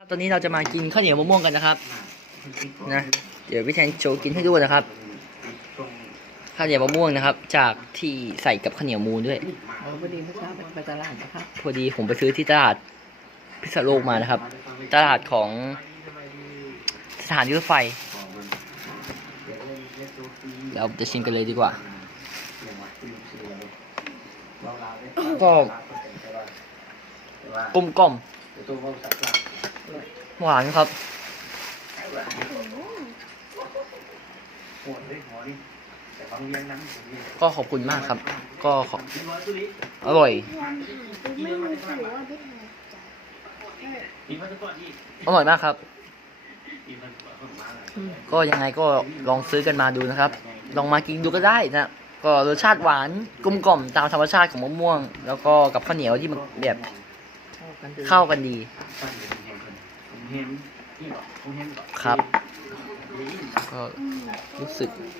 ตอนนี้เราจะมากินข้าวเหนียวมะม่วงกันนะครับนะเดี๋ยวพี่แทนโชว์กินให้ดูนะครับข้าวเหนียวมะม่วงนะครับ จากที่ใส่กับข้าวเหนียวมูนด้วยเออพอดีเมื่อเช้าไปตลาดนะครับพอดีผมไปซื้อที่ตลาดพิษณุโลกมานะครับ ตลาดของสถานีรถไฟเราจะชิมกันเลยดีกว่า ก็กลมกล่อม หวานครับ ก็ขอบคุณมากครับ ก็ขออร่อยอว่าพี่แทนอร่อยมากครับ ก็ยังไงก็ลองซื้อกันมาดูนะครับ ลองมากินดูก็ได้นะ ก็รสชาติหวานกลมกล่อมตามธรรมชาติของมะม่วง แล้วก็กับข้าวเหนียวที่มันแบบเข้ากันดี เข้ากันดีครับ ก็รู้สึก